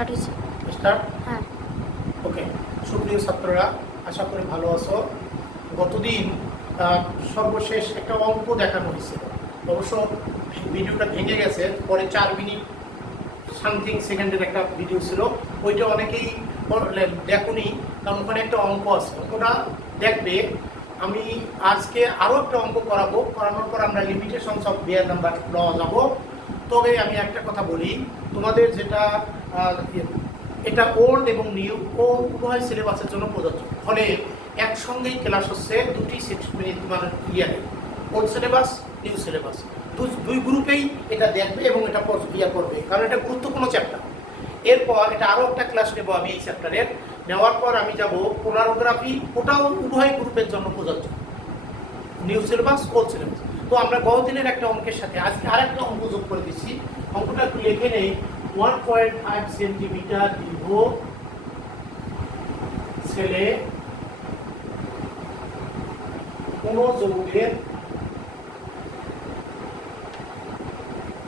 Start হয়েছে। Start. হ্যাঁ। ওকে, সুপ্রিয় ছাত্ররা, আশা করি ভালো আছো। গতদিন সর্বশেষ একটা অঙ্ক দেখানো হয়েছিল। অবশ্য ভিডিওটা ভেঙে গেছে, পরে 4 মিনিট সামথিং সেকেন্ডের একটা ভিডিও ছিল, ওইটা অনেকেই দেখুনি, কারণ ওখানে একটা অঙ্ক আছে, অঙ্কটা দেখবে। আমি আজকে আরও একটা অঙ্ক করাবো, করানোর পর আমরা লিমিটেশনস অফ বেয়ার নাম্বার লওয়া যাবো। তবে আমি একটা কথা বলি, তোমাদের যেটা এটা ওল্ড এবং নিউ উভয় সিলেবাসের জন্য প্রযোজ্য, ফলে একসঙ্গেই ক্লাস হচ্ছে দুটি তোমার ইয়ারে, ওল্ড সিলেবাস নিউ সিলেবাস, দুই গ্রুপেই এটা দেখবে এবং এটা করবে, কারণ এটা গুরুত্বপূর্ণ চ্যাপ্টার। এরপর এটা আরও একটা ক্লাস নেব আমি এই চ্যাপ্টারের, নেওয়ার পর আমি যাব পোলারোগ্রাফি, ওটাও উভয় গ্রুপের জন্য প্রযোজ্য, নিউ সিলেবাস ওল্ড সিলেবাস। তো আমরা গতদিনের একটা অঙ্কের সাথে আজকে আরেকটা অঙ্ক যোগ করে দিচ্ছি। অঙ্কটা একটু লিখে নেই। 1.5 সেন্টিমিটার দীর্ঘ ছেলে কোন যৌগের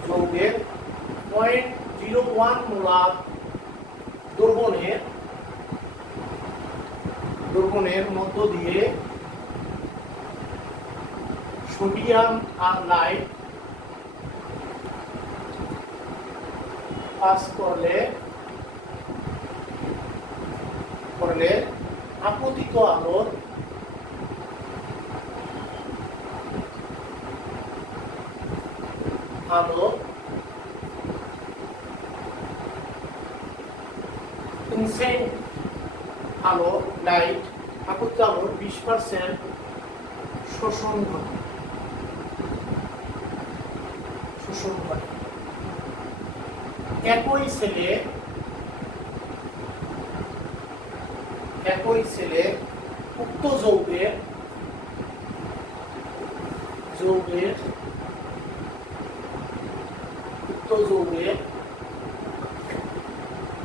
0.01 মোলার দ্রবণের মধ্য দিয়ে সোডিয়াম আয়োডাইড পাস করলে আপতিত আলোর ইনসেন্ট আলো লাইট আপতিত আলোর 20% শোষণ ঘটে। একই ছেলে উক্ত যৌগের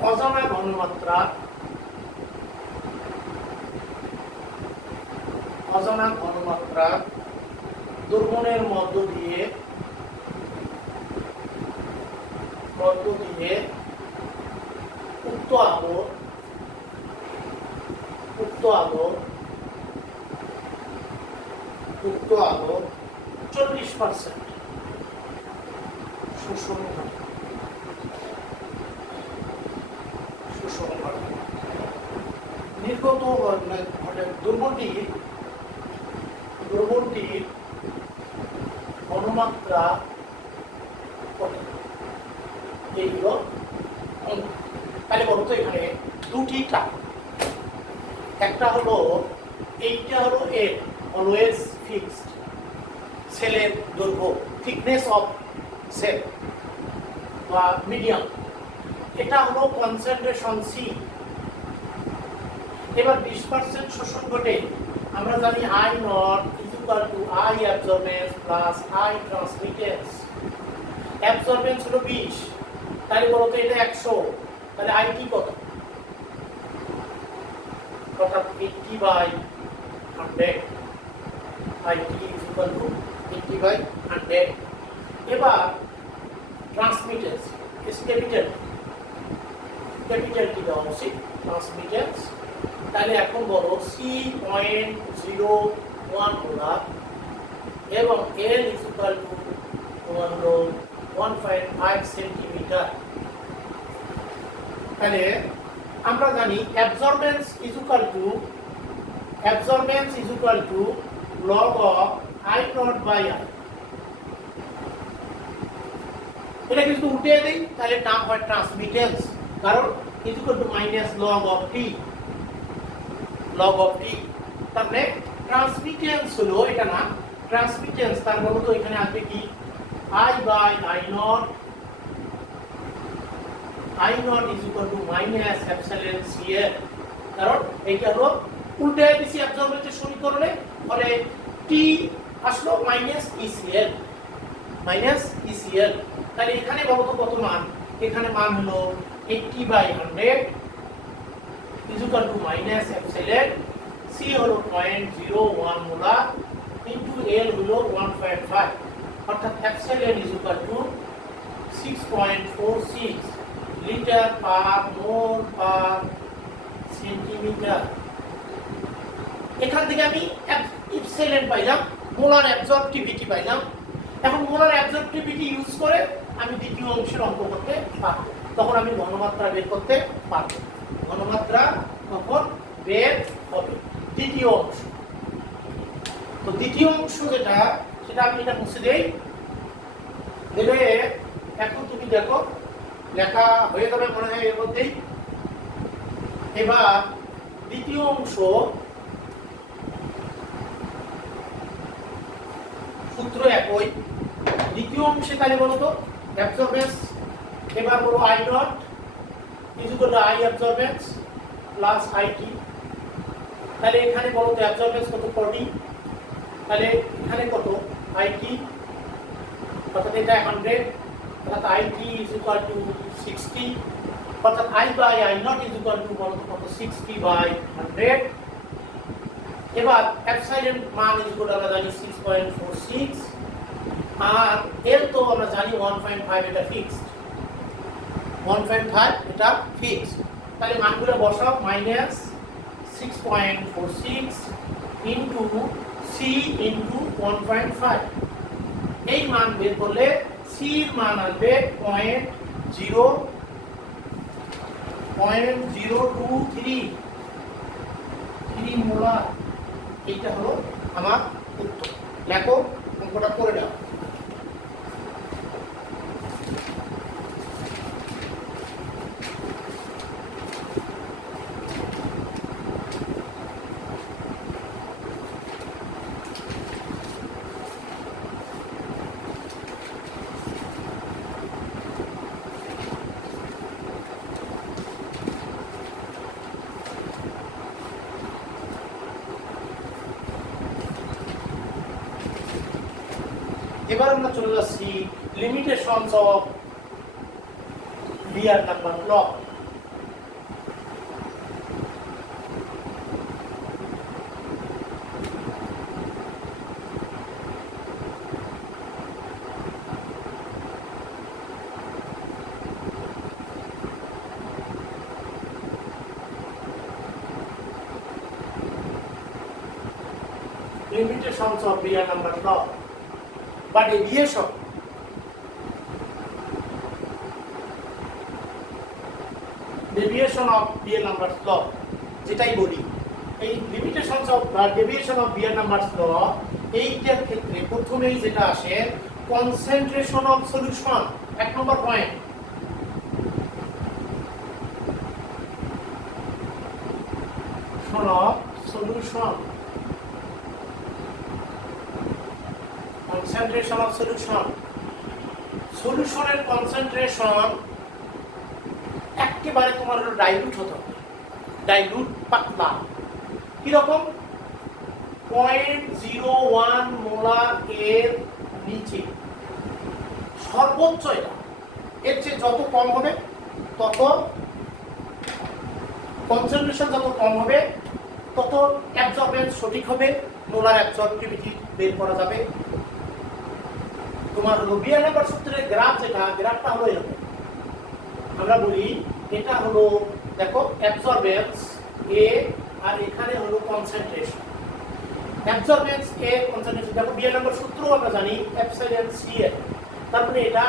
অজানা ঘনমাত্রা দ্রবণের মধ্য দিয়ে উক্ত আলো 40% শোষণ ঘটে। নির্গত দ্রবণটির ঘনমাত্রা কত? এইগুলো তাহলে বলতো এখানে দুটি টার্ম, একটা হলো এইটা হলো এর অলওয়েজ ফিক্সড সেলের দৈর্ঘ্য, থিকনেস অফ সেল বা মিডিয়াম, এটা হলো কনসেন্ট্রেশন সি। এবার 20% শোষণ ঘটে, আমরা জানি I not is equal to I absorbance plus I transmittance. Absorbance হলো 20, তাহলে বলতো এটা 100, তাহলে আইটি কত? অর্থাৎ 80/100, আইটি ইজ ইকুয়াল টু 80/100। এবার ট্রান্সমিটেন্স ক্যাপিটাল টি দেওয়া উচিত, ট্রান্সমিটেন্স। তাহলে এখন বলো C.01 মোলার এবং L is equal to 1.5 centimetre. তাহলে আমরা জানি absorbance is equal to log of I not by I। এটা কিন্তু উঠে দেই, তাহলে নাম হয় ট্রান্সমিটেন্স, কারণ is equal to minus log of T. তাহলে ট্রান্সমিটেন্স হলো এটা না, ট্রান্সমিটেন্স তার বলো তো এখানে আসবে কি I by I not is equal to minus epsilon CL, কারণ এইটা হলো উল্টে দিছি অ্যাবজর্বেন্সের সমীকরণে, ফলে টি আসলো মাইনাস ECL। তাহলে এখানে বলো তো কত মান? এখানে মান হলো 80/100 is equal to minus epsilon C হলো 0.01 মোলার ইনটু L হলো 1.5, অর্থাৎ epsilon is equal two 6.46 litre per mole per centimetre. এখান থেকে আমি ইপসিলন পাইলাম, মোলার অ্যাবজর্পটিভিটি পাইলাম। এখন মোলার অ্যাবজর্পটিভিটি ইউজ করে আমি দ্বিতীয় অংশের অঙ্ক করতে পারবো, তখন আমি ঘনমাত্রা বের করতে পারবো। ঘনমাত্রা তখন বের হবে দ্বিতীয় অংশ। তো দ্বিতীয় অংশ যেটা, সেটা আমি এটা মুছে দেই, দিলে এখন তুমি দেখো লেখা হয়ে যাবে মনে হয় এর মধ্যেই। এবার দ্বিতীয় অংশ সূত্র একই। দ্বিতীয় অংশে তাহলে বলো তো অ্যাবজর্বেন্স, এবার বলো I not is equal to I absorbance plus I T. তাহলে এখানে বলো তো অ্যাবজর্বেন্স কত 40, তাহলে এখানে কত আই টি, অর্থাৎ এটা 100, অর্থাৎ I T is equal to 60, অর্থাৎ I by I not is equal to বলো তো কত 60/100। এবার এপসাইলন মান ইজ ইকুয়াল টু আমরা জানি 6.46, আর এল তো আমরা জানি 1.5, এটা ফিক্সড 1.5, এটা ফিক্সড। তাহলে মানগুলো বসাও, মাইনাস 6.46 ইন্টু সি ইন্টু 1.5। এই মান বের করলে সি এর মান আসবে 0.023 মোলার। এইটা হলো আমার উত্তর। লেখো, অঙ্কটা করে দাও। এবার আমরা চলে যাচ্ছি limitations of Beer Lambert law. Limitations of real number law. But deviation of real numbers law যেটাই বলি, এই limitations of deviation of real numbers law, এইটার ক্ষেত্রে প্রথমেই যেটা আসে কনসেন্ট্রেশন অফ সলিউশন। 1 নম্বর point, solution, concentration of solution. সলিউশনের কনসেন্ট্রেশন একেবারে তোমার হলো ডাইলুট হতে হবে, ডাইলুট পাতলা। কিরকম? 0.01 মোলার এর নিচে সর্বোচ্চ। এটা এর চেয়ে যত কম হবে তত কনসেন্ট্রেশন, যত কম হবে তত অ্যাবজর্বেন্স সঠিক হবে, মোলার অ্যাবজর্পটিভিটি বের করা যাবে। তোমার হলো বিয়ার নাম্বার সূত্রের গ্রাফ, যেটা গ্রাফটা হলো এরকম। আমরা বলি এটা হলো দেখো অ্যাবজর্বেন্স এ, আর এখানে হলো কনসেন্ট্রেশন। অ্যাবজর্বেন্স এ, কনসেন্ট্রেশন। দেখো বিয়ার নাম্বার সূত্র আমরা জানি এপসাইলন সি এর। তারপরে এটা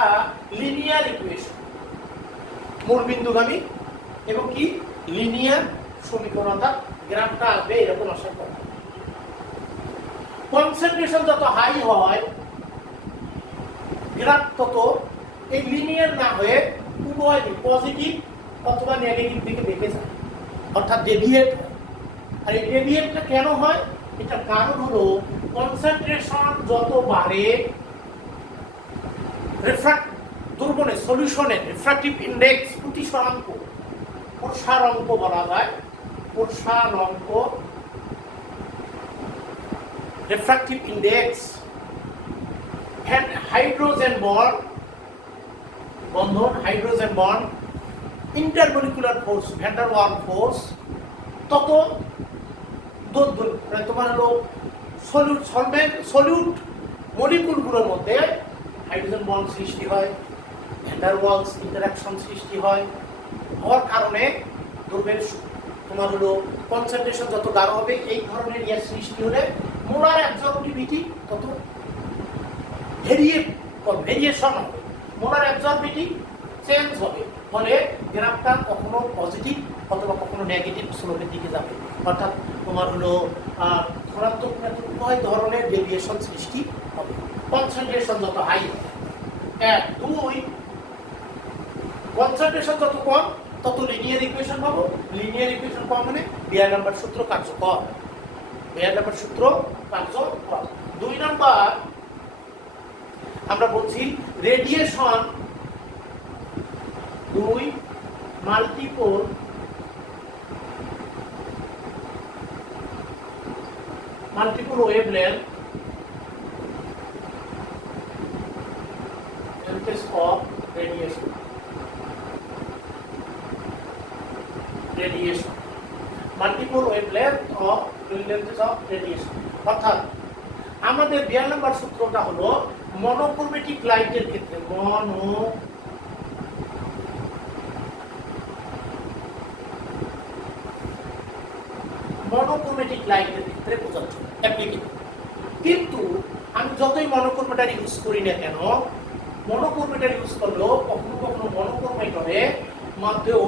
লিনিয়ার ইকুয়েশন, মূল বিন্দুগামী এবং কি লিনিয়ার সমীকরণ। অর্থাৎ গ্রাফটা আসবে এরকম আসার কথা। কনসেন্ট্রেশন যত হাই হয় গ্রাফ তত এই লিনিয়ার না হয়ে উভয় পজিটিভ অথবা নেগেটিভ দিকে বেঁকে যায়, অর্থাৎ ডেভিয়েট হয়। আর এই ডেভিয়েটটা কেন হয়? এটার কারণ হলো কনসেন্ট্রেশন যত বাড়ে দুর্বলে সলিউশনের রিফ্র্যাক্টিভ ইন্ডেক্স, প্রতিসরাঙ্ক, প্রসারাঙ্ক বলা যায়, প্রসারাঙ্ক, রিফ্র্যাক্টিভ ইন্ডেক্স, হাইড্রোজেন বন্ড, বন্ধন, hydrogen bond, intermolecular force, van der Waals force, তত তোমার হলো সলিউট মলিকুলগুলোর মধ্যে হাইড্রোজেন বন্ড সৃষ্টি হয়, ভ্যান ডার ওয়ালস ইন্টারাকশন সৃষ্টি হয়, হওয়ার কারণে দ্রব্যের তোমার হলো কনসেন্ট্রেশন যত গাঢ় হবে, এই ধরনের গ্যাস সৃষ্টি হলে মোলার অ্যাবজর্বিভিটি তত ভেরিয়েশন হবে, মোলার অ্যাবজর্বিভিটি চেঞ্জ হবে, ফলে গ্রাফটা কখনো পজিটিভ অথবা কখনো নেগেটিভ স্লোপের দিকে যাবে। অর্থাৎ তোমার হলো ধনাত্মক উভয় ধরনের ভেরিয়েশন সৃষ্টি হবে কনসেন্ট্রেশন যত হাই হবে। 1 2 কনসেন্ট্রেশন যত কম তত লিনিয়ার ইকুয়েশন পাবো। লিনিয়ার ইকুয়েশন পাওয়া মানে বিয়ার নাম্বার সূত্র কার্যকর, বিয়ার নাম্বার সূত্র কার্যকর। 2 নাম্বার আমরা বলছি radiation 2 multiple wavelength of radiation multiple wavelength of radiation. অর্থাৎ আমাদের 2 নম্বর সূত্রটা হলো মনোক্রোমেটিক লাইটের ক্ষেত্রে মনোক্রোমেটিক লাইটের ক্ষেত্রে প্রযোজ্য অ্যাপ্লিকেবল। কিন্তু আমি যতই মনোক্রোমেটার ইউজ করি না কেন, মনোক্রোমেটার ইউজ করলেও কখনো কখনো মনোক্রোমেটরে মধ্যেও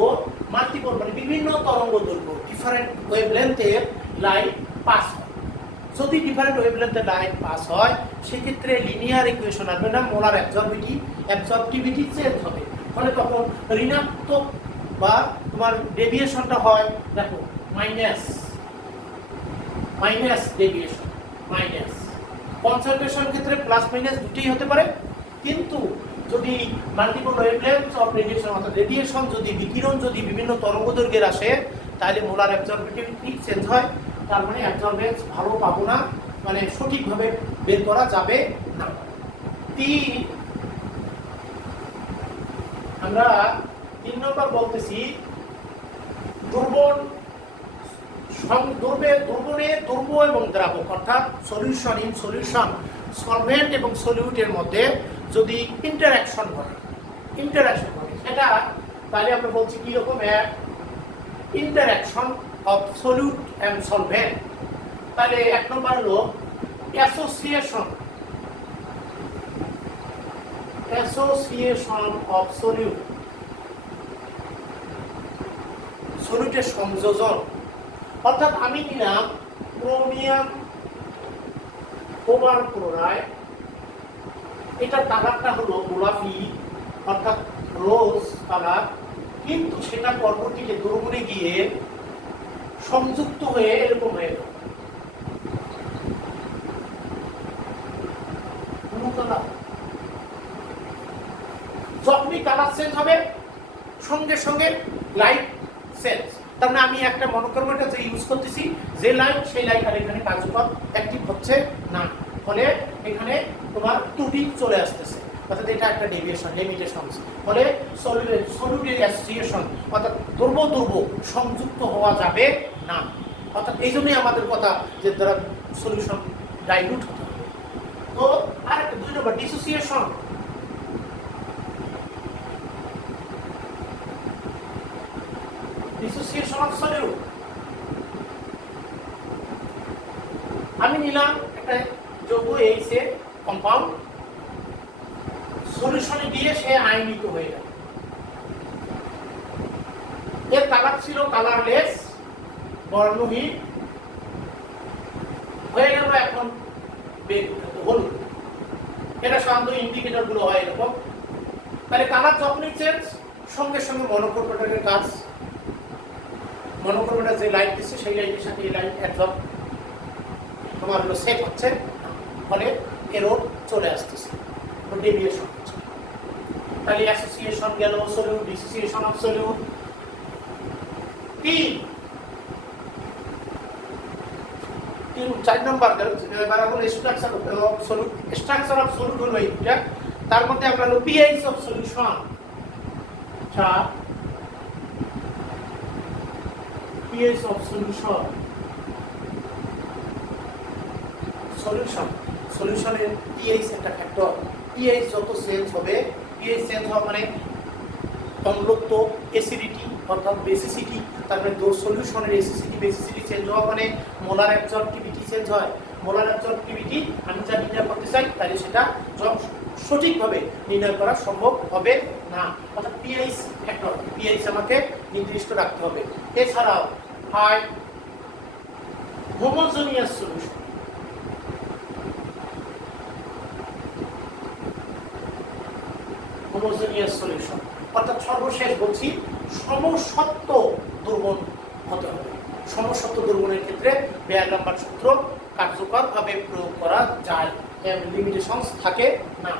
মাল্টিপল মানে বিভিন্ন তরঙ্গ দৈর্ঘ্য ডিফারেন্ট ওয়েভলেন্থের লাইট পাস হয়। যদি ডিফারেন্ট ওয়েভলেন্থের লাইট পাস হয় সেক্ষেত্রে লিনিয়ার ইকুয়েশন আসবে না, মোলার অ্যাবজর্বিভিটি চেঞ্জ হবে। ফলে তখন ঋণাত্মক বা তোমার ডেভিয়েশনটা হয় দেখো মাইনাস ডেভিয়েশন মাইনাস। কনসেন্ট্রেশন ক্ষেত্রে প্লাস মাইনাস দুটোই হতে পারে, কিন্তু যদি মাল্টিপল ওয়েভলেন্থ অফ রেডিয়েশন অর্থাৎ রেডিয়েশন যদি বিকিরণ যদি বিভিন্ন তরঙ্গদৈর্ঘ্যের আসে তাহলে মোলার অ্যাবজর্বিভিটি চেঞ্জ হয়। তার মানে অ্যাবজর্বেন্স ভালো পাবো না, মানে সঠিকভাবে বের করা যাবে না। আমরা 3 নম্বর বলতেছি দ্রব্য এবং দ্রাবক অর্থাৎ সলিউশন সলভেন্ট এবং সলিউটের মধ্যে যদি ইন্টারঅ্যাকশন ঘটে সেটা তাহলে আমরা বলছি কি রকম interaction of solute and solvent. তাহলে 1 নম্বর হলো অ্যাসোসিয়েশন অফ সলিউটের সংযোজন। অর্থাৎ আমি নিলাম ক্রোমিয়াম কোবাল্ট ক্লোরাইড, এটার কালারটা হলো গোলাপি অর্থাৎ রোজ কালার, কিন্তু সেটা পরবর্তীতে দ্রবণে গিয়ে সংযুক্ত হয়ে এরকম হয়ে গেল ব্লু কালার। যখনই কালার চেঞ্জ হবে সঙ্গে সঙ্গে লাইট চেঞ্জ। তার মানে আমি একটা মনোক্রোমেটার যে ইউজ করতেছি যে লাইট সেই লাইট আর এখানে কার্যকর অ্যাক্টিভ হচ্ছে না, ফলে এখানে তোমার ত্রুটি চলে আসতেছে, অর্থাৎ এটা একটা ডেভিয়েশন লিমিটেশন। ফলে সলিউটের অ্যাসোসিয়েশন অর্থাৎ দ্রব্য সংযুক্ত হওয়া যাবে না। অর্থাৎ এই জন্যই আমাদের কথা যে দ্বারা সলিউশন ডাইলুট হতে হবে। তো আরেকটা 2 নম্বর ডিসোসিয়েশন। Dissociation of solute. আমি নিলাম একটা যৌগ এইচ এ কম্পাউন্ড, সলিউশনে দিয়ে সে আয়নিত হয়ে গেল। এর কালার ছিল কালারলেস বর্ণহীন হয়ে গেল, এখন হলুদ। এটা সাধারণত ইন্ডিকেটর গুলো হয় এরকম। তাহলে কালার যখনই চেঞ্জ সঙ্গে সঙ্গে মনোক্রোমেটারের কাজ, মনোক্রোমেটার যে লাইট দিচ্ছে সেই লাইটের সাথে এই লাইট অ্যাবজর্ব তোমার হলো সেট হচ্ছে, ফলে এরর চলে আসতেছে, ডেভিয়েশন হচ্ছে। তাহলে অ্যাসোসিয়েশন গেল, সলিউট, ডিসোসিয়েশন অফ সলিউট। 4 নম্বর এবার হলো structure of solute. Structure of solute হলো এইটা, তার মধ্যে আমরা হলো pH of solution. pH of সলিউশনের pH একটা ফ্যাক্টর। pH যত চেঞ্জ হবে, pH চেঞ্জ হওয়া মানে অম্লত্ব, অ্যাসিডিটি অর্থাৎ বেসিসিটি, তারপরে দোষ সলিউশনের অ্যাসিডিটি বেসিসিটি চেঞ্জ হওয়া মানে মোলার অ্যাবজর্পটিভিটি চেঞ্জ হয়। মোলার অ্যাবজর্পটিভিটি আমি যা নির্ণয় করতে চাই তাহলে সেটা সঠিকভাবে নির্ণয় করা সম্ভব হবে না। অর্থাৎ পিএইচ ফ্যাক্টর, পিএইচ আমাকে নির্দিষ্ট রাখতে হবে। এছাড়াও হয় হোমোজেনিয়াস সলিউশন। হোমোজেনিয়াস সলিউশন অর্থাৎ সর্বশেষ বলছি সমসত্ব দ্রবণ হতে হবে। সমসত্ব দ্রবণের ক্ষেত্রে বেয়ার-লাম্বার্ট সূত্র কার্যকরভাবে প্রয়োগ করা যায়, এর লিমিটেশনস থাকে না।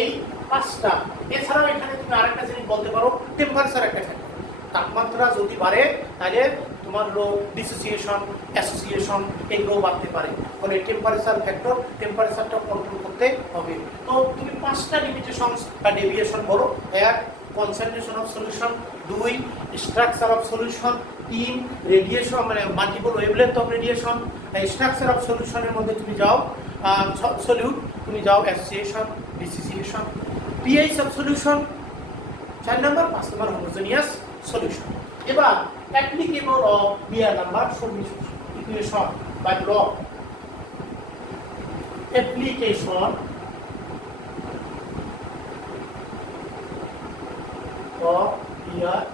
এই পাঁচটা। এছাড়াও এখানে তুমি আরেকটা জিনিস বলতে পারো, টেম্পারেচার একটা ফ্যাক্টর। তাপমাত্রা যদি বাড়ে তাহলে তোমার ডিসোসিয়েশন, অ্যাসোসিয়েশন এগুলো বাড়তে পারে। ফলে টেম্পারেচার ফ্যাক্টর, টেম্পারেচারটা কন্ট্রোল করতে হবে। তো তুমি পাঁচটা লিমিটেশনস বা ডেভিয়েশন বলো। এক, কনসেন্ট্রেশন অফ সলিউশন। দুই, স্ট্রাকচার অফ সলিউশন। তিন, রেডিয়েশন মানে multiple wavelength of radiation. Structure of সলিউশনের মধ্যে তুমি যাও সলিউট, তুমি যাও association, dissociation. PH of solution 4 নম্বর, 5 নম্বর হোমোজেনিয়াস সলিউশন। এবার applicable of Beer Lambert equation by law. Application of Beer-Lambert,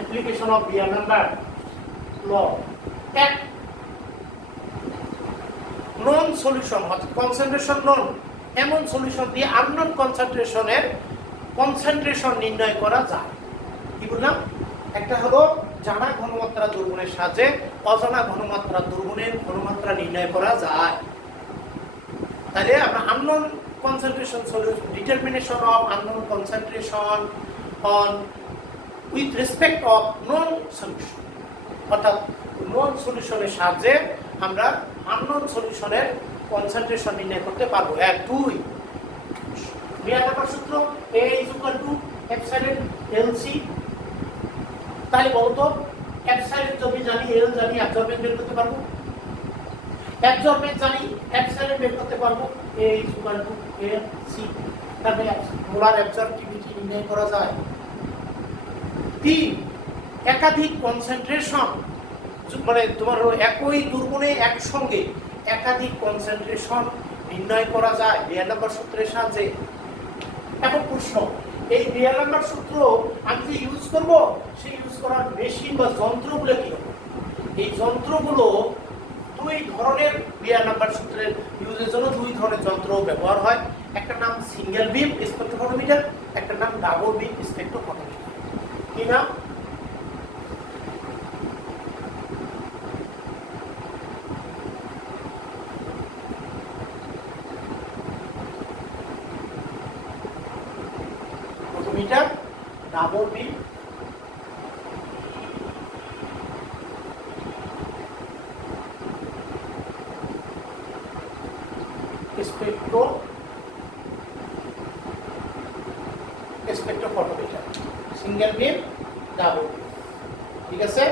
application of Beer-Lambert law. এক, নন সলিউশন অর্থাৎ কনসেন্ট্রেশন নন, এমন সলিউশন দিয়ে আননোন কনসেন্ট্রেশনের কনসেন্ট্রেশন নির্ণয় করা যায়। কি বললাম? একটা হলো জানা ঘনমাত্রা দ্রবণের সাহায্যে অজানা ঘনমাত্রা দ্রবণের ঘনমাত্রা নির্ণয় করা যায়। তাহলে আমরা unknown concentration solution, determination of unknown concentration on with respect of non solution, অর্থাৎ নন সলিউশনের সাহায্যে আমরা আননোন সলিউশনের কনসেন্ট্রেশন নির্ণয় করতে পারবো। এক, দুই, বেয়ার-লাম্বার্ট সূত্র A = এপসাইলন LC। তাই বলতো এপসাইলন যদি জানি, L জানি, অ্যাবজর্বেন্স বের করতে পারবো। অ্যাবজর্বেন্স জানি, এপসাইলন বের করতে পারবো। A = LC। তাহলে মোলার অ্যাবজর্পটিভিটি নির্ণয় করা যায়। তিন, একাধিক কনসেন্ট্রেশন মানে তোমার একই দ্রবণে একসঙ্গে একাধিক কনসেন্ট্রেশন নির্ণয় করা যায় বেয়ার-লাম্বার্ট সূত্রের সাহায্যে। এখন প্রশ্ন, এই বেয়ার-লাম্বার্ট সূত্র আমি যে ইউজ করব, সেই ইউজ করার মেশিন বা যন্ত্রগুলো কি হবে? এই যন্ত্রগুলো দুই ধরনের বেয়ার-লাম্বার্ট সূত্রের ইউজের জন্য দুই ধরনের যন্ত্র ব্যবহার হয়। একটা নাম সিঙ্গেল বিম স্পেকট্রোফটোমিটার, একটা নাম ডাবল বিম স্পেকট্রোফটোমিটার। কি নাম? Photometer, double beam spectrophotometer, single beam, double beam. ঠিক আছে?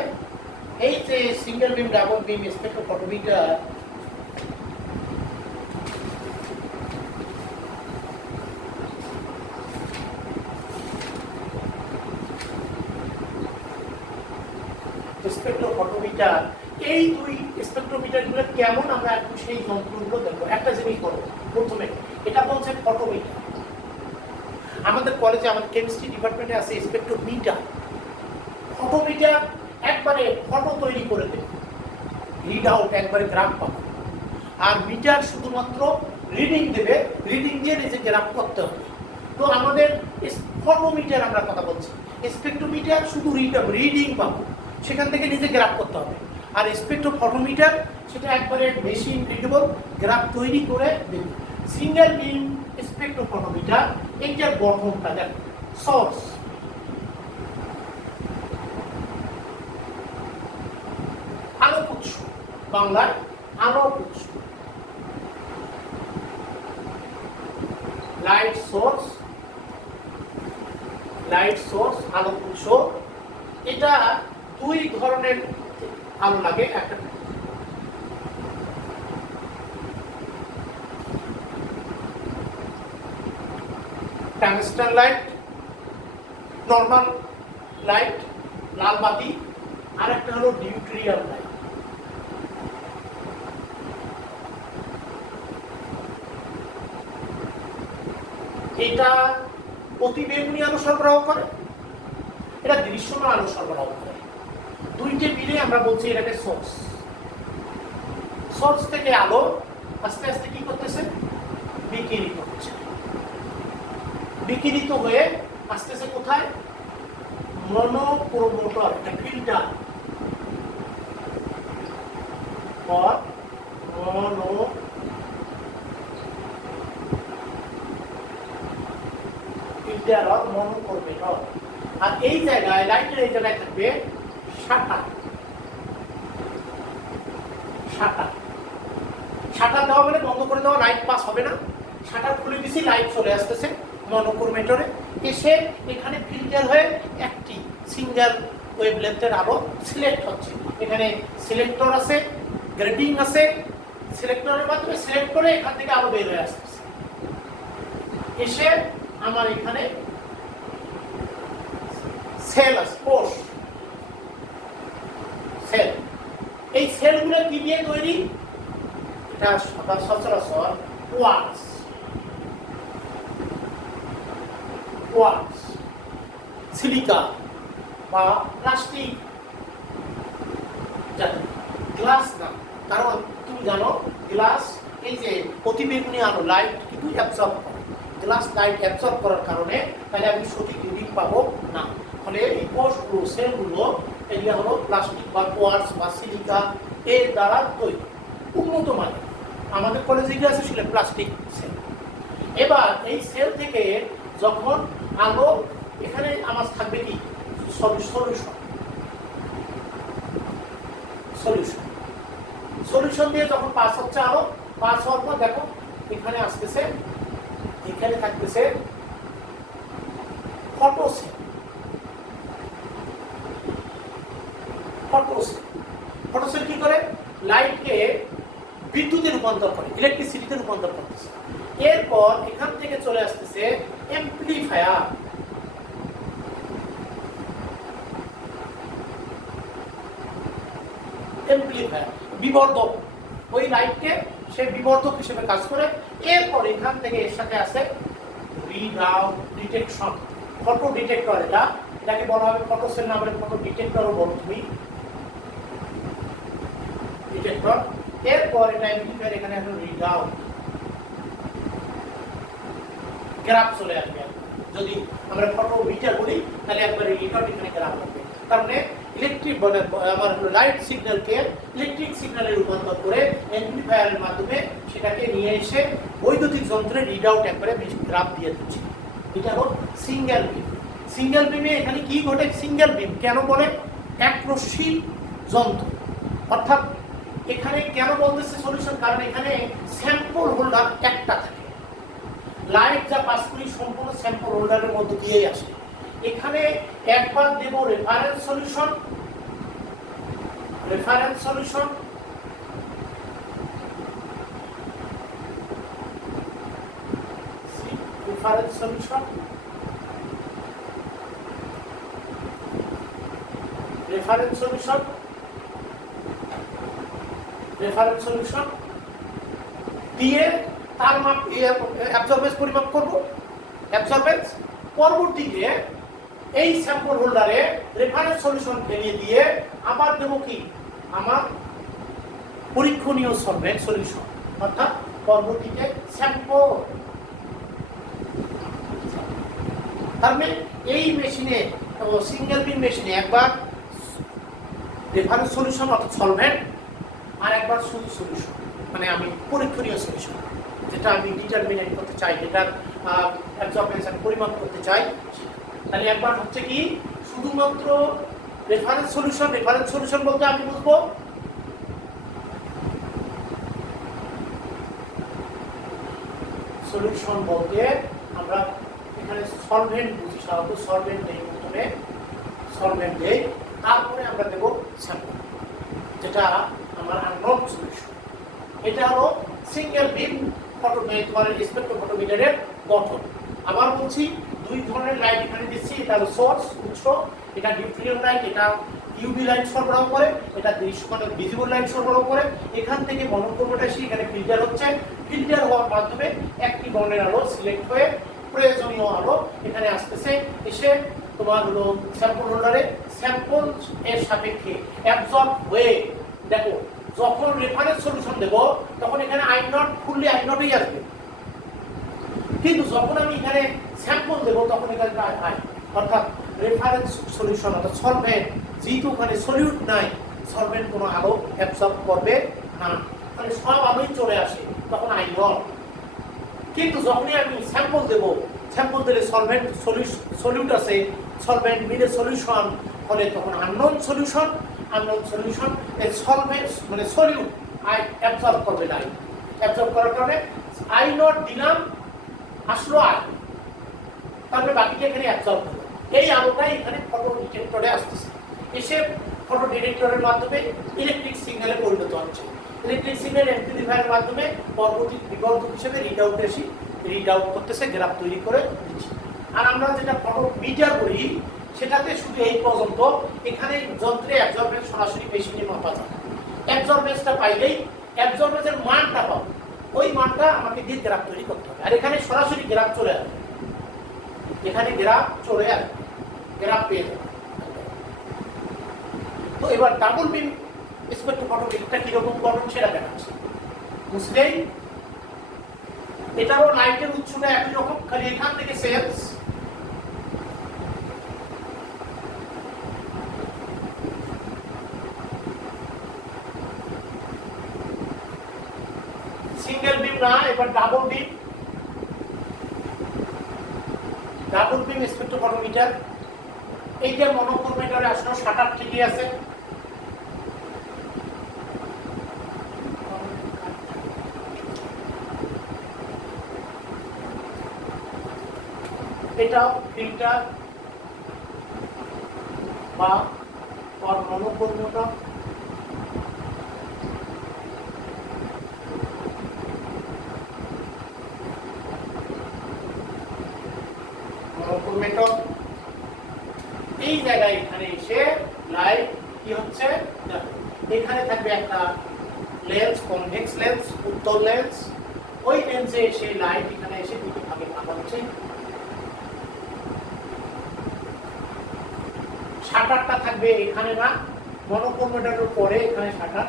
এই যে single beam, double beam spectrophotometer spectrophotometer, এই দুই স্পেকট্রোমিটারগুলো কেমন আমরা একটু সেই যন্ত্রগুলো দেখবো। একটা জিনিস করবো প্রথমে, এটা বলছে ফটোমিটার। আমাদের কলেজে, আমাদের কেমিস্ট্রি ডিপার্টমেন্টে আছে স্পেকট্রোমিটার। ফটোমিটার একবারে ফটো তৈরি করে দেবে, রিড আউট একবারে গ্রাফ পাবে। আর মিটার শুধুমাত্র রিডিং দেবে, রিডিং দিয়ে নিজে গ্রাফ করতে হবে। তো আমাদের ফটোমিটার আমরা কথা বলছি, স্পেকট্রোমিটার শুধু রিডিং পাবো, সেখান থেকে নিজে গ্রাফ করতে হবে। আর স্পেকট্রোফটোমিটার সেটা একবারে মেশিন রিডেবল গ্রাফ তৈরি করে দেবে। সিঙ্গেল বিম স্পেকট্রোফটোমিটার, এইটার গঠনটা দেখো। সোর্স, আলোক উৎস, বাংলায় আলোক উৎস, লাইট সোর্স, লাইট সোর্স আলোক উৎস। এটা দুই ধরনের আলো লাগে। একটা ট্যাংস্টেন লাইট, নর্মাল লাইট, লাল বাতি, আর একটা হলো ডিউটেরিয়াম লাইট। এটা অতিবেগুনি আলো সরবরাহ করে, এটা দৃশ্যমান আলো সরবরাহ করে। দুইটি মিলে আমরা বলছি এটাকে সোর্স। সোর্স থেকে আলো আস্তে আস্তে কি করতেছে, বিকিরিত হচ্ছে। বিকিরিত হয়ে আস্তে আস্তে কোথায়, মনোক্রোমোটর, একটা ফিল্টার মনোক্রোমেটর। আর এই জায়গায়, লাইটের এই জায়গায় থাকবে শাটার। শাটার দেওয়া মানে বন্ধ করে দেওয়া, লাইট পাস হবে না। শাটার খুলে দিছি, লাইট চলে আসতেছে মনোক্রোমেটরে, এসে এখানে ফিল্টার হয়ে একটি সিঙ্গেল ওয়েভলেন্থের আলো সিলেক্ট হচ্ছে। এখানে সিলেক্টর আছে, গ্রেডিং আছে, সিলেক্টরের মাধ্যমে সিলেক্ট করে এখান থেকে আলো বের হয়ে আসতেছে। এসে আমার এখানে সেল আছে, কোষ, সেল। এই সেলগুলো কি দিয়ে তৈরি, এটা সচরাচর কোয়ার্টজ, সিলিকা বা প্লাস্টিক জাতীয়, গ্লাস না। কারণ তুমি জানো গ্লাস, এই যে অতিবেগুনি আলো লাইট কিন্তু অ্যাবজর্ব করে, গ্লাস লাইট অ্যাবজর্ব করার কারণে তাহলে আমি সঠিক রিডিং পাবো না। ফলে এই কোষগুলো, সেলগুলো, এগুলো হলো প্লাস্টিক বা কোয়ার্টজ বা সিলিকা এর দ্বারা তৈরি, উন্নত মানের। আমাদের কলেজে গিয়ে আছে ছিল প্লাস্টিক সেল। এবার এই সেল থেকে যখন আলো, এখানে আমার থাকবে কি, সলিউশন দিয়ে যখন পাস হচ্ছে আলো, পাস হওয়ার পর দেখো এখানে আসতেছে, এখানে থাকতেছে ফটোসেল। ফটোসেল কি করে, লাইটকে বিদ্যুতে রূপান্তর করে, ইলেকট্রিসিটিতে রূপান্তর করতেছে। এরপর এখান থেকে চলে আসতেছে অ্যাম্প্লিফায়ার। বিবর্ধক, ওই লাইটকে সে বিবর্ধক হিসেবে কাজ করে। এরপর এখান থেকে এর সাথে আসে রিডাউট ডিটেকশন, ফটো ডিটেক্টর। এটাকে বলা হবে ফটোসেল না বলে ফটো ডিটেক্টরও বলো তুমি, ডিটেক্টর। এরপর এটা অ্যাম্প্লিফায়ার, এখানে হলো রিডাউট, গ্রাফ চলে আসবে। যদি আমরা ফটো মিটার বলি তাহলে একবারে রিডাউট, এখানে গ্রাফ হবে। তার মানে ইলেকট্রিক আমার লাইট সিগন্যালকে ইলেকট্রিক সিগন্যালে রূপান্তর করে অ্যাম্প্লিফায়ারের মাধ্যমে সেটাকে নিয়ে এসে বৈদ্যুতিক যন্ত্রে রিডাউট একবারে গ্রাফ দিয়ে দিচ্ছে। এটা হলো সিঙ্গেল বিম। সিঙ্গেল বিমে এখানে কি ঘটে, সিঙ্গেল বিম কেন বলে, একরশ্মি যন্ত্র। অর্থাৎ এখানে কেন বলতেছে সলিউশন, কারণ এখানে স্যাম্পল হোল্ডার একটা থাকে। লাইট যা পাস করি সম্পূর্ণ স্যাম্পল হোল্ডারের মধ্যে দিয়েই আসে। এখানে একবার দেব reference solution, reference solution, reference solution, reference solution, reference solution দিয়ে তার মাপ অ্যাবজর্বেন্স পরিমাপ করব। অ্যাবজর্বেন্স পরবর্তীতে এই স্যাম্পল হোল্ডারে রেফারেন্স সলিউশন ফেলিয়ে দিয়ে আবার দেব কি, আমার পরীক্ষণীয় সলভেন্ট সলিউশন। অর্থাৎ পরবর্তীতে স্যাম্পল। তার মানে এই মেশিনে, সিঙ্গেল বিম মেশিনে একবার রেফারেন্স সলিউশন অর্থাৎ সলভেন্ট, আর একবার শুধু সলিউশন, মানে আমি পরীক্ষণীয় সলিউশন, যেটা আমি ডিটারমিনেট করতে চাই, যেটা অ্যাবজর্বেন্স আমি পরিমাপ করতে চাই। তাহলে একবার হচ্ছে কি শুধুমাত্র রেফারেন্স সলিউশন। রেফারেন্স সলিউশন বলতে আমি বুঝবো সলিউশন বলতে আমরা এখানে সলভেন্ট বুঝি, সাধারণত সলভেন্ট নেই, প্রথমে সলভেন্ট দেই, তারপরে আমরা দেব স্যাম্পল, যেটা আমার আননোন সলিউশন। এটা হলো সিঙ্গেল বিম ফটোমিটারের স্পেকট্রোফটোমিটারের গঠন। আবার বলছি দুই ধরনের লাইট এখানে দিচ্ছি, এটা হলো সোর্স উৎস, এটা ডিউটেরিয়াম লাইট, এটা ইউভি লাইট সরবরাহ করে, এটা দৃশ্যমানের ভিজিবল লাইট সরবরাহ করে। এখান থেকে মনোক্রোমটা এসে এখানে ফিল্টার হচ্ছে, ফিল্টার হওয়ার মাধ্যমে একটি বর্ণের আলো সিলেক্ট হয়ে প্রয়োজনীয় আলো এখানে আসতেছে, এসে তোমার হলো স্যাম্পল হোল্ডারে স্যাম্পল এর সাপেক্ষে অ্যাবজর্ব হয়ে, দেখো যখন রেফারেন্স সলিউশন দেব তখন এখানে আই নট খুললে আই নটই আসবে, কিন্তু যখন আমি এখানে স্যাম্পল দেব তখন এখানে আই, অর্থাৎ রেফারেন্স সলিউশন অর্থাৎ সলভেন্ট, যেহেতু ওখানে সলিউট নাই সলভেন্ট কোনো আলো অ্যাবজর্ব করবে না, মানে সব আলোই চলে আসে, তখন আই নট। কিন্তু যখনই আমি স্যাম্পল দেব, স্যাম্পল দিলে সলভেন্ট সলিউট আছে, সলভেন্ট মিলে সলিউশন হলে তখন আননোন সলিউশন, আননোন সলিউশন এর সলভেন্ট মানে সলিউট আই অ্যাবজর্ব করবে না, অ্যাবজর্ব করার কারণে আই নট দিলাম আসলো আই, তারপরে বাকিটা এখানে অ্যাবজর্ব হলো। এই আলোটাই এখানে ফটো ডিটেক্টরে আসতেছে, এসে ফটো ডিটেক্টরের মাধ্যমে ইলেকট্রিক সিগন্যালে পরিণত হচ্ছে, ইলেকট্রিক সিগন্যাল অ্যাম্প্লিফায়ারের মাধ্যমে পরবর্তী বিবর্ধক হিসেবে রিড আউট এসে রিড আউট করতেছে, গ্রাফ তৈরি করে দিচ্ছে। আর আমরা যেটা ফটো মিটার করি সেটাতে শুধু এই পর্যন্ত, এখানে যন্ত্রে অ্যাবজর্বেন্স সরাসরি মেশিনে মাপা যায়, অ্যাবজর্বেন্সটা পাইলেই অ্যাবজর্বেন্সের মানটা পাবো, ওই মানটা আমাকে দিয়ে গ্রাফ তৈরি করতে হবে। আর এখানে সরাসরি গ্রাফ চলে আসবে, এখানে গ্রাফ চলে আসবে, গ্রাফ পেয়ে যাবে। তো এবার ডাবল বিম স্পেকট্রোফটোমেট্রিটা কিরকম করবেন সেটা দেখাচ্ছি, বুঝলেই? এটারও লাইটের উৎসটা একই রকম, খালি এখান থেকে সেলস, সিঙ্গেল বিম না, এবার double beam, double beam spectrophotometer. এইটা মনোক্রোমেটারে আসলে শাটার ঠিকই আছে, এটা ফিল্টার বা মনোক্রোমেটার। মনোক্রোমেটার এই জায়গায় এখানে এসে লাইট কি হচ্ছে, এখানে থাকবে একটা লেন্স, কনভেক্স লেন্স, উত্তল লেন্স, ওই লেন্সে এসে লাইট এখানে এসে দুটো ভাগে ভাগ হচ্ছে। শাটারটা থাকবে এখানে না, মনোক্রোমেটারের পরে এখানে শাটার,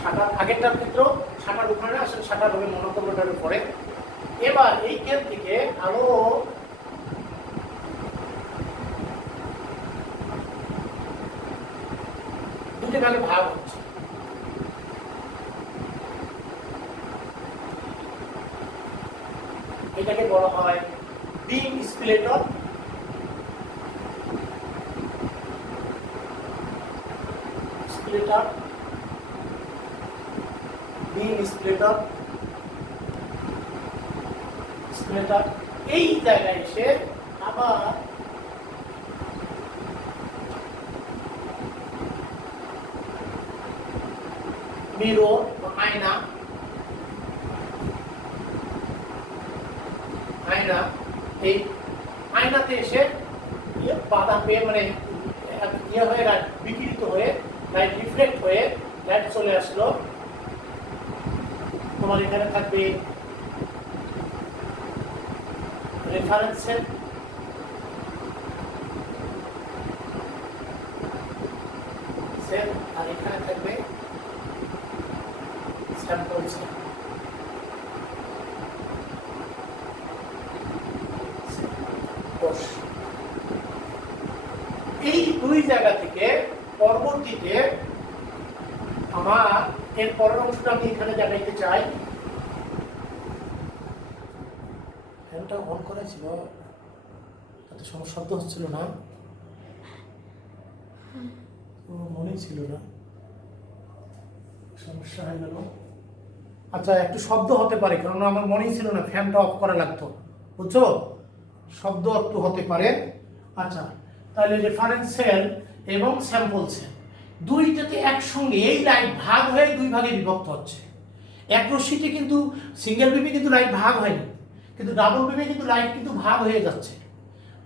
শাটার আগেরটার ক্ষেত্রে শাটার ওখানে আসলে শাটার হবে মনোক্রোমেটারের পরে। এবার এই কেন্দ্র থেকে আলো দুটি ভাগে ভাগ হচ্ছে, এটাকে বলা হয় বিম স্প্লিটার, বিম স্প্লিটার, এই জায়গায় এসে আবার মিরর বা আয়না, এই আয়নাতে এসে বাধা পেয়ে মানে হয়ে বিকৃত হয়ে লাইট রিফ্লেক্ট হয়ে লাইট চলে আসলো। তোমার এখানে থাকবে রেফারেন্স সেল, আর এখানে থাকবে স্যাম্পল সেল। এই দুই জায়গা থেকে পরবর্তীতে আমার এর পরের অংশটা আমি এখানে দেখাইতে চাই। ফ্যানটা অন করা ছিল, তাতে শব্দ হচ্ছিল না, মনেই ছিল না, সমস্যা হয়ে গেল। আচ্ছা, একটু শব্দ হতে পারে, কারণ আমার মনেই ছিল না ফ্যানটা অফ করা লাগতো, বুঝছো? শব্দ একটু হতে পারে। আচ্ছা, তাহলে রেফারেন্স সেল এবং স্যাম্পল সেল দুইটাতে একসঙ্গে এই লাইট ভাগ হয়ে দুই ভাগে বিভক্ত হচ্ছে। এক রশ্মিতে কিন্তু সিঙ্গেল বিমে কিন্তু লাইট ভাগ হয়নি, কিন্তু ডাবল বিমে কিন্তু লাইট কিন্তু ভাগ হয়ে যাচ্ছে,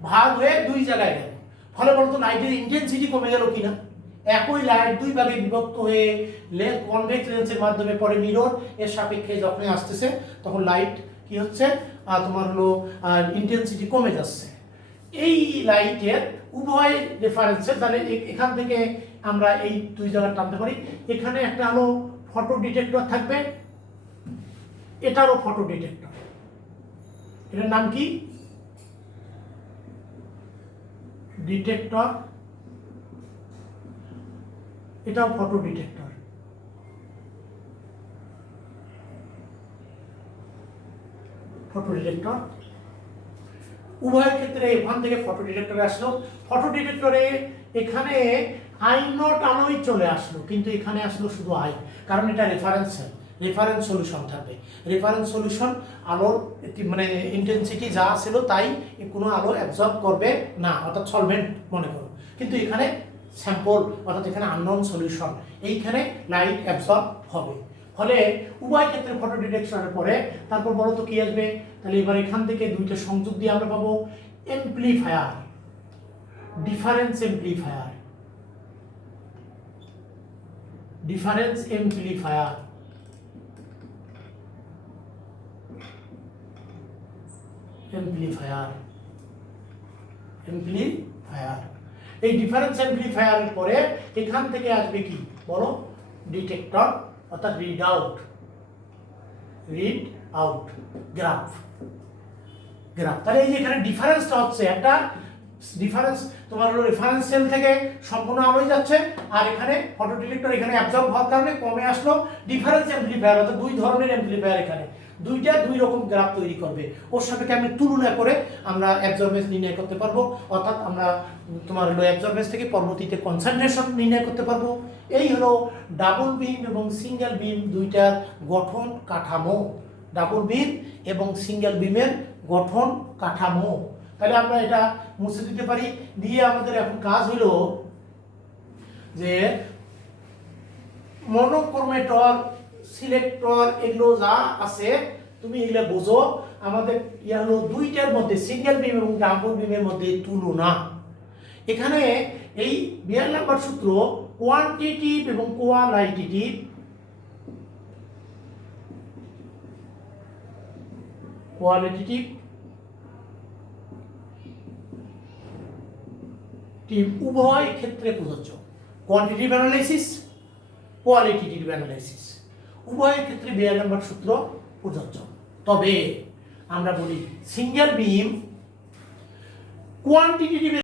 ভাগ হয়ে দুই জায়গায় গেল। ফলে বলতো লাইটের ইন্টেন্সিটি কমে গেল কিনা? একই লাইট দুই ভাগে বিভক্ত হয়ে কনভেক্স লেন্সের মাধ্যমে পরে মিরর এর সাপেক্ষে যখনই আসতেছে তখন লাইট কি হচ্ছে, তোমার হলো ইন্টেন্সিটি কমে যাচ্ছে। এই লাইটের উভয় রেফারেন্সে, তাহলে এখান থেকে আমরা এই দুই জায়গা টানতে পারি। এখানে একটা হলো ফটো ডিটেক্টর থাকবে, এটারও ফটো ডিটেক্টর, এটার নাম কি? ডিটেক্টর, এটাও ফটো ডিটেক্টর। ফটো ডিটেক্টর উভয় ক্ষেত্রে এখান থেকে ফটো ডিটেক্টরে আসলো। ফটো ডিটেক্টরে এখানে আই নট আলোই চলে আসলো, কিন্তু এখানে আসলো শুধু আই, কারণ এটা রেফারেন্স সলিউশন থাকবে। রেফারেন্স সলিউশন আলোর মানে ইন্টেন্সিটি যা ছিল তাই কোনো আলো অ্যাবজর্ব করবে না, অর্থাৎ সলভেন্ট মনে করো। কিন্তু এখানে স্যাম্পল, অর্থাৎ এখানে আননোন সলিউশন, এইখানে লাইট অ্যাবজর্ব হবে। ফলে উভয় ক্ষেত্রে ফটো ডিটেকশনের পরে তারপর বলো তো কি আসবে? তাহলে এবার এখান থেকে দুইটা সংযোগ দিয়ে আমরা পাবো amplifier, difference amplifier, difference amplifier, amplifier, amplifier. এই ডিফারেন্স এমপ্লিফায়ারের পরে এখান থেকে আসবে কি বলো? ডিটেক্টর, অর্থাৎ রিড আউট, গ্রাফ। তাহলে এই যে এখানে ডিফারেন্সটা হচ্ছে একটা ডিফারেন্স, তোমার হলো রেফারেন্স সেল থেকে সম্পূর্ণ আলোয় যাচ্ছে, আর এখানে ফটো ডিটেক্টর এখানে অ্যাবজর্ব হওয়ার কারণে কমে আসলো। ডিফারেন্স এমপ্লিফায়ার, অর্থাৎ দুই ধরনের এমপ্লিফায়ার, এখানে দুইটা দুই রকম গ্রাফ তৈরি করবে। ওর সাপেক্ষে আমি তুলনা করে আমরা অ্যাবজর্বেন্স নির্ণয় করতে পারবো, অর্থাৎ আমরা তোমার হলো অ্যাবজর্বেন্স থেকে পরবর্তীতে কনসেন্ট্রেশন নির্ণয় করতে পারবো। এই হলো ডাবল বিম এবং সিঙ্গেল বিম দুইটার গঠন কাঠামো, ডাবল বিম এবং সিঙ্গেল বিমের গঠন কাঠামো। তাহলে আমরা এটা মুছে দিতে পারি। দিয়ে আমাদের এখন কাজ হলো যে মনোক্রোমেটর, সিলেক্টর, এগুলো যা আছে তুমি এগুলো বোঝো। আমাদের ইয়া হলো দুইটার মধ্যে, সিঙ্গেল বিম এবং ডাবল বিমের মধ্যে তুলনা। এখানে এই 42 নম্বর সূত্র কোয়ান্টিটিভ এবং কোয়ালিটেটিভ, উভয় ক্ষেত্রে প্রযোজ্য। কোয়ান্টিটিভ অ্যানালাইসিস, কোয়ালিটেটিভ অ্যানালাইসিস, উভয় ক্ষেত্রে 42 নম্বর সূত্র প্রযোজ্য। তবে আমরা বলি সিঙ্গেল বিম কোয়ান্টিটেটিভ